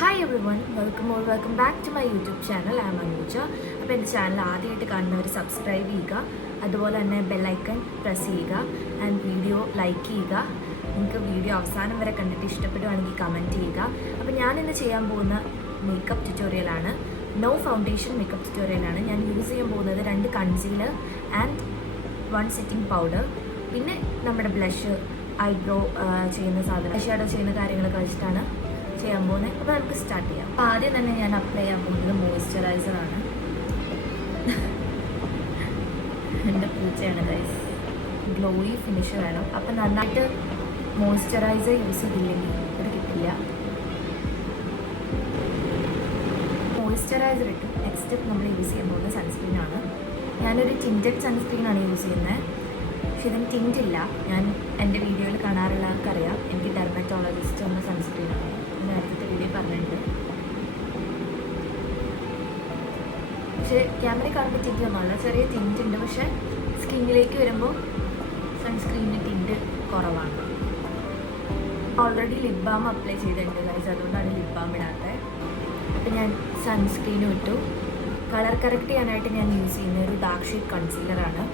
Hi everyone, welcome back to my YouTube channel. I am Anuja. അപ്പോൾ എൻ്റെ channel ആദ്യമായിട്ട് കാണുന്നവർ സബ്സ്ക്രൈബ് ചെയ്യുക, അതുപോലെ തന്നെ ബെല്ലൈക്കൺ പ്രസ് ചെയ്യുക ആൻഡ് വീഡിയോ ലൈക്ക് ചെയ്യുക. നിങ്ങൾക്ക് വീഡിയോ അവസാനം വരെ കണ്ടിട്ട് ഇഷ്ടപ്പെടുവാണെങ്കിൽ കമൻറ്റ് ചെയ്യുക. അപ്പോൾ ഞാനിന്ന് ചെയ്യാൻ പോകുന്ന മേക്കപ്പ് ട്യൂട്ടോറിയലാണ്, നോ ഫൗണ്ടേഷൻ മേക്കപ്പ് ട്യൂട്ടോറിയലാണ്. ഞാൻ യൂസ് ചെയ്യാൻ പോകുന്നത് 2 കൺസീലർ ആൻഡ് 1 സെറ്റിംഗ് പൗഡർ, പിന്നെ നമ്മുടെ ബ്ലഷ്, ഐബ്രോ ചെയ്യുന്ന സാധനം, ഷാഡോ ചെയ്യുന്ന കാര്യങ്ങളൊക്കെ വെച്ചിട്ടാണ് ചെയ്യാൻ പോകുന്നത്. അപ്പോൾ നമുക്ക് സ്റ്റാർട്ട് ചെയ്യാം. അപ്പോൾ ആദ്യം തന്നെ ഞാൻ അപ്ലൈ ചെയ്യാൻ പോകുന്നത് മോയ്സ്ചറൈസറാണ്. എൻ്റെ പൂച്ചയാണ് ഗൈസ്. ഗ്ലോയി ഫിനിഷ് വേണം. അപ്പം നന്നായിട്ട് മോയ്സ്ചറൈസർ യൂസ് ചെയ്തില്ലെങ്കിൽ ഇത് കിട്ടില്ല. മോയ്സ്ചറൈസർ ഇട്ടു. നെക്സ്റ്റ് നമ്മൾ യൂസ് ചെയ്യാൻ പോകുന്ന സൺസ്ക്രീനാണ്. ഞാനൊരു ടിൻറ്റഡ് സൺസ്ക്രീനാണ് യൂസ് ചെയ്യുന്നത്. പക്ഷെ ഇതിന് ടിൻറ്റ് ഇല്ല. ഞാൻ എൻ്റെ വീഡിയോയിൽ കാണാറുള്ളവർക്കറിയാം, എനിക്ക് ഡെർമറ്റോളജിസ്റ്റ് എന്ന സൺസ്ക്രീനാണ്. നേരത്തെ വീഡിയോ പറഞ്ഞിട്ടുണ്ട്. പക്ഷെ ക്യാമറ കാണുമ്പോൾ ടിൻറ്റ് ഒന്നുമല്ല, ചെറിയ ടിൻറ്റ് ഉണ്ട്. പക്ഷെ സ്കിന്നിലേക്ക് വരുമ്പോൾ സൺസ്ക്രീനിന് ടിൻറ്റ് കുറവാണ്. ഓൾറെഡി ലിപ് ബാം അപ്ലൈ ചെയ്തിട്ടുണ്ട് ഗൈസ്, അതുകൊണ്ടാണ് ലിപ് ബാം ഇടാത്തത്. അപ്പം ഞാൻ സൺസ്ക്രീനും ഇട്ടു. കളർ കറക്റ്റ് ചെയ്യാനായിട്ട് ഞാൻ യൂസ് ചെയ്യുന്ന ഒരു ഡാർക്ക് ഷെയ്ഡ് കൺസീലറാണ്.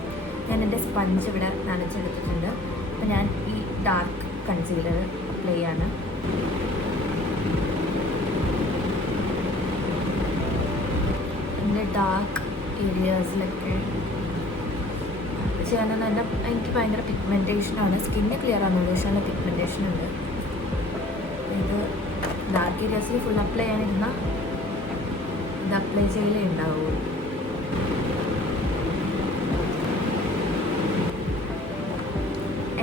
ഞാൻ എൻ്റെ സ്പഞ്ച് ഇവിടെ നനച്ചെടുത്തിട്ടുണ്ട്. അപ്പം ഞാൻ ഈ ഡാർക്ക് കൺസീലർ അപ്ലൈ ചെയ്യാണ്. എൻ്റെ ഡാർക്ക് ഏരിയാസിലൊക്കെ ചെയ്യാനെന്ന് പറഞ്ഞാൽ എനിക്ക് ഭയങ്കര പിഗ്മെൻറ്റേഷനാണ്. സ്കിന്ന് ക്ലിയർ ആകുന്നുണ്ട്, പക്ഷേ നല്ല പിഗ്മെൻറ്റേഷൻ ഉണ്ട്. ഇത് ഡാർക്ക് ഏരിയാസിൽ ഫുൾ അപ്ലൈ ചെയ്യാനിരുന്നാൽ ഇത് അപ്ലൈ ചെയ്യലേ ഉണ്ടാവുള്ളൂ.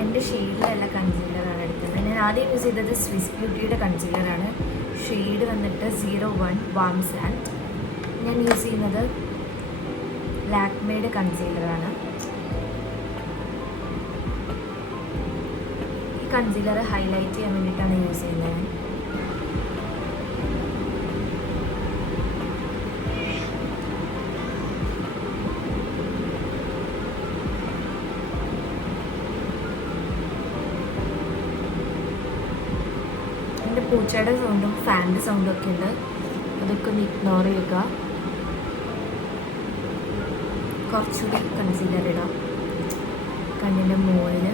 എൻ്റെ ഷെയ്ഡിലുള്ള കൺസീലറാണ് എടുത്തത്. ഞാൻ ആദ്യം യൂസ് ചെയ്തത് സ്വിസ് ബ്യൂട്ടിയുടെ കൺസീലറാണ്. ഷെയ്ഡ് വന്നിട്ട് 01 വാം സാൻഡ്. ഞാൻ യൂസ് ചെയ്യുന്നത് ലാക്മേയുടെ കൺസീലറാണ്. ഈ കൺസീലർ ഹൈലൈറ്റ് ചെയ്യാൻ വേണ്ടിയിട്ടാണ് യൂസ് ചെയ്യുന്നത്. എൻ്റെ പൂച്ചയുടെ സൗണ്ടും ഫാനിൻ്റെ സൗണ്ടും ഒക്കെ ഉണ്ട്, അതൊക്കെ ഒന്ന് ഇഗ്നോർ ചെയ്യുക. കുറച്ചുകൂടി കൺസീലർ ഇടാം കണ്ണിൻ്റെ മുകളിൽ.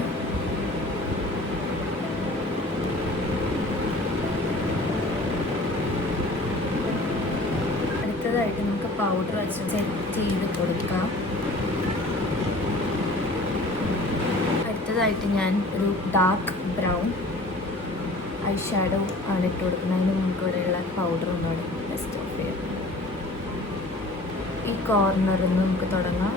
അടുത്തതായിട്ട് നമുക്ക് പൗഡർ വെച്ച് സെറ്റ് ചെയ്ത് കൊടുക്കാം. അടുത്തതായിട്ട് ഞാൻ ഒരു ഡാർക്ക് ബ്രൗൺ ഐ ഷാഡോ ആണ് ഇട്ട് കൊടുക്കുന്നത്. അതിന് നമുക്ക് ഇവിടെയുള്ള പൗഡർ ഒന്നാണ് ബെസ്റ്റ് ഓഫ് ചെയ്യുന്നത്. ഈ കോർണറിൽ നിന്ന് നമുക്ക് തുടങ്ങാം.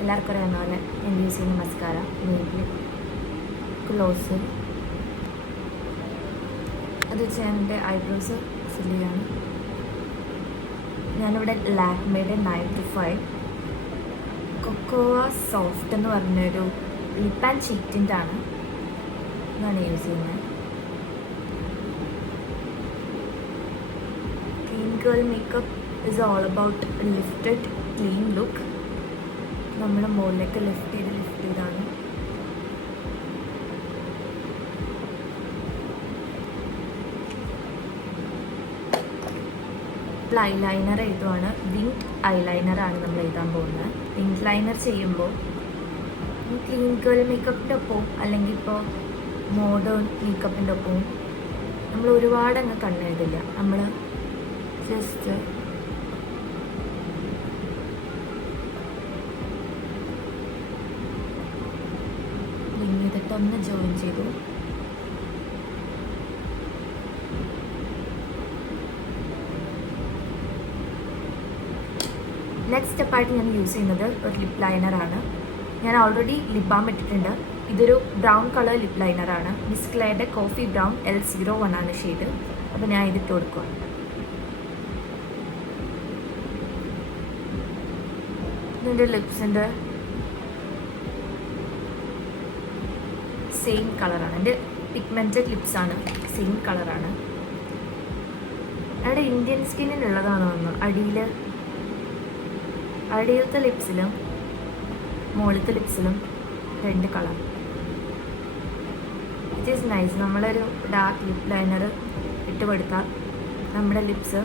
എല്ലാവർക്കും അറിയാവുന്ന പോലെ ഞാൻ യൂസ് ചെയ്യുന്ന മസ്കാര, മെയ്ബിലിൻ ക്ലോസ്. അത് വെച്ച് ഞാൻ എൻ്റെ ഐബ്രോസ് ഫിൽ ചെയ്യാണ്. ഞാനിവിടെ ലാക്മേയുടെ 9 to 5 കൊക്കോവ സോഫ്റ്റ് എന്ന് പറഞ്ഞൊരു ലിപ്പ് ആൻഡ് ചീക്ക് ടിൻ്റ് ആണ്, ഇതാണ് യൂസ് ചെയ്യുന്നത്. Clean girl makeup is all about lifted clean look. നമ്മൾ മുകളിലേക്ക് ലിഫ്റ്റ് ചെയ്താണ്. ഐലൈനർ എഴുതുവാണ്. വിങ്ഡ് ഐലൈനറാണ് നമ്മൾ എഴുതാൻ പോകുന്നത്. വിങ്ഡ് ലൈനർ ചെയ്യുമ്പോൾ ക്ലീൻ ഗേൾ മേക്കപ്പിൻ്റെ ഒപ്പവും അല്ലെങ്കിൽ ഇപ്പോൾ മോഡേൺ മേക്കപ്പിൻ്റെ ഒപ്പവും നമ്മൾ ഒരുപാട് അങ്ങ് കണ്ണെഴുതില്ല. നമ്മൾ ജസ്റ്റ് ചെയ്തിട്ടൊന്ന് ജോയിൻ ചെയ്തു. നെക്സ്റ്റ് സ്റ്റെപ്പായിട്ട് ഞാൻ യൂസ് ചെയ്യുന്നത് ഒരു ലിപ്പ് ലൈനറാണ്. ഞാൻ ഓൾറെഡി ലിപ് ബാം ഇട്ടിട്ടുണ്ട്. ഇതൊരു ബ്രൗൺ കളർ ലിപ്പ് ലൈനറാണ്. മിസ് ക്ലെയറുടെ കോഫി ബ്രൗൺ L01 ആണ് ഷെയ്ഡ്. അപ്പോൾ ഞാൻ ഇതിട്ട് കൊടുക്കുക. ഇതിൻ്റെ ലിപ്സിൻ്റെ സെയിം കളറാണ്. എൻ്റെ പിഗ്മെൻറ്റഡ് ലിപ്സാണ്, സെയിം കളറാണ്. അവിടെ ഇന്ത്യൻ സ്കിന്നിനുള്ളതാണെന്ന് തോന്നുന്നു. അടിയിലത്തെ ലിപ്സിലും മുകളിലത്തെ ലിപ്സിലും 2 കളർ. It is nice. നമ്മളൊരു ഡാർക്ക് ലിപ് ലൈനർ ഇട്ട് കൊടുത്താൽ നമ്മുടെ ലിപ്സ്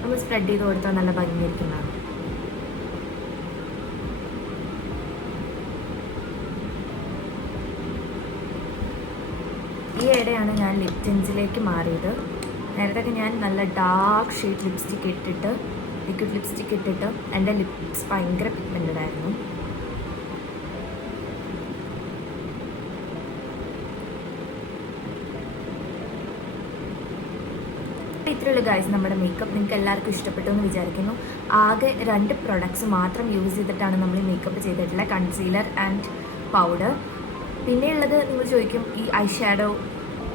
നമ്മൾ സ്പ്രെഡ് ചെയ്ത് കൊടുത്താൽ നല്ല ഭംഗിയായിരിക്കുന്നതാണ്. ഈ ഇടയാണ് ഞാൻ ലിപ് ടിൻസിലേക്ക് മാറിയത്. നേരത്തെ ഞാൻ നല്ല ഡാർക്ക് ഷെയ്ഡ് ലിപ്സ്റ്റിക് ഇട്ടിട്ട് ലിക്വിഡ് ലിപ്സ്റ്റിക് ഇട്ടിട്ട് എൻ്റെ ലിപ്സ് ഭയങ്കര പിഗ്മെൻറ്റഡ് ആയിരുന്നു. ഇത്രയുള്ള ഗൈസ് നമ്മുടെ മേക്കപ്പ്. നിങ്ങൾക്ക് എല്ലാവർക്കും ഇഷ്ടപ്പെട്ടു എന്ന് വിചാരിക്കുന്നു. ആകെ 2 പ്രൊഡക്ട്സ് മാത്രം യൂസ് ചെയ്തിട്ടാണ് നമ്മൾ ഈ മേക്കപ്പ് ചെയ്തിട്ടുള്ള കൺസീലർ ആൻഡ് പൗഡർ. പിന്നെയുള്ളത് നിങ്ങൾ ചോദിക്കും ഈ ഐ ഷാഡോ,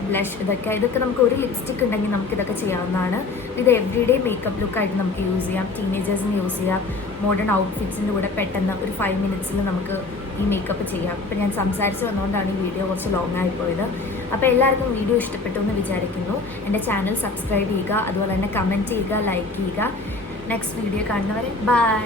ബ്ലഷ്, ഇതൊക്കെ നമുക്ക് ഒരു ലിപ്സ്റ്റിക് ഉണ്ടെങ്കിൽ നമുക്ക് ഇതൊക്കെ ചെയ്യാവുന്നതാണ്. ഇത് എവറിഡേ മേക്കപ്പ് ലുക്കായിട്ട് നമുക്ക് യൂസ് ചെയ്യാം. ടീനേജേഴ്സിന് യൂസ് ചെയ്യാം. മോഡേൺ ഔട്ട്ഫിറ്റ്സിൻ്റെ കൂടെ പെട്ടെന്ന് ഒരു 5 മിനിറ്റ്സിൽ നമുക്ക് ഈ മേക്കപ്പ് ചെയ്യാം. ഇപ്പം ഞാൻ സംസാരിച്ച് വന്നുകൊണ്ടാണ് ഈ വീഡിയോ കുറച്ച് ലോങ് ആയിപ്പോയത്. അപ്പോൾ എല്ലാവർക്കും വീഡിയോ ഇഷ്ടപ്പെട്ടു എന്ന് വിചാരിക്കുന്നു. എൻ്റെ ചാനൽ സബ്സ്ക്രൈബ് ചെയ്യുക, അതുപോലെ തന്നെ കമൻറ്റ് ചെയ്യുക, ലൈക്ക് ചെയ്യുക. നെക്സ്റ്റ് വീഡിയോ കാണുന്നവരെ ബൈ.